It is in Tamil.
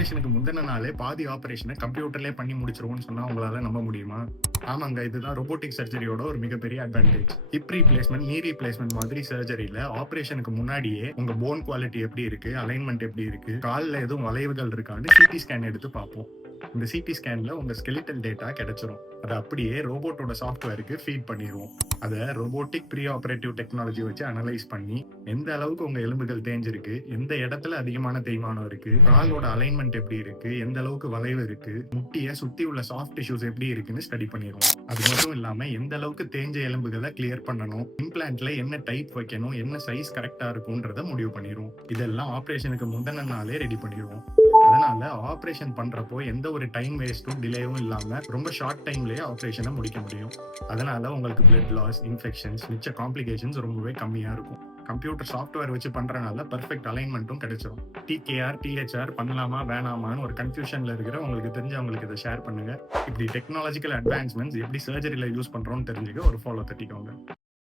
ஆபரேஷனுக்கு முந்தின நாளே பாதி ஆபரேஷனை கம்ப்யூட்டர்லயே பண்ணி முடிச்சிருவோம்னு சொன்னா உங்களால நம்ப முடியுமா? ஆமாங்க, இதுதான் ரோபோட்டிக் சர்ஜரியோட ஒரு மிகப்பெரிய advantage. Hip replacement, knee replacement மாதிரி சர்ஜரியில ஆபரேஷனுக்கு முன்னாடியே உங்க போன் குவாலிட்டி எப்படி இருக்கு, அலைன்மெண்ட் எப்படி இருக்கு, கால்ல எதுவும் வளைவுகள் இருக்கான்னு சிடி ஸ்கேன் எடுத்து பார்ப்போம். இந்த சிடி ஸ்கேன்ல உங்க ஸ்கெலிட்டல் டேட்டா கிடைச்சிரும். அதை அப்படியே ரோபோட்டோட சாஃப்ட்வேருக்கு ஃபீட் பண்ணிடுவோம். அதை ரோபோட்டிக் ப்ரீ ஆபரேட்டிவ் டெக்னாலஜி வச்சு அனலைஸ் பண்ணி எந்த அளவுக்கு உங்க எலும்புகள் தேஞ்சிருக்கு, எந்த இடத்துல அதிகமான தேய்மானம் இருக்கு, காலோட அலைன்மெண்ட் எப்படி இருக்கு, எந்த அளவுக்கு வளைவு இருக்கு, முட்டிய சுத்தி உள்ள சாஃப்ட் டிஷ்யூஸ் எப்படி இருக்குன்னு ஸ்டடி பண்ணிடுவோம். அது மட்டும் இல்லாம எந்த அளவுக்கு தேஞ்ச எலும்புகளை கிளியர் பண்ணணும், இம்ப்ளான்ட்ல என்ன டைப் வைக்கணும், என்ன சைஸ் கரெக்டா இருக்கும்ன்றத முடிவு பண்ணிடுவோம். இதெல்லாம் ஆபரேஷனுக்கு முந்தின நாளே ரெடி பண்ணிடுவோம். அதனால ஆபரேஷன் பண்றப்போ எந்த ஒரு டைம் வேஸ்ட்டும் டிலேயும் இல்லாம ரொம்ப ஷார்ட் டைம்லயே ஆபரேஷனை முடிக்க முடியும். அதனால உங்களுக்கு பிளட் லாஸ், இன்ஃபெக்ஷன்ஸ், மிச்ச காம்ப்ளிகேஷன்ஸ் ரொம்பவே கம்மியா இருக்கும். கம்ப்யூட்டர் சாஃப்ட்வேர் வச்சு பண்றதுனால பெர்ஃபெக்ட் அலைன்மெண்ட்டும் கிடைச்சிரும். டிகேஆர், டிஹெச்ஆர் பண்ணலாமா வேணாமான்னு ஒரு கன்ஃபியூஷன்ல இருக்கிற உங்களுக்கு தெரிஞ்சவங்களுக்கு இதை ஷேர் பண்ணுங்க. இப்படி டெக்னாலஜிக்கல் அட்வான்ஸ்மெண்ட்ஸ் எப்படி சர்ஜரியில யூஸ் பண்றோம்னு தெரிஞ்சுக்க ஒரு ஃபாலோ தட்டிக்கோங்க.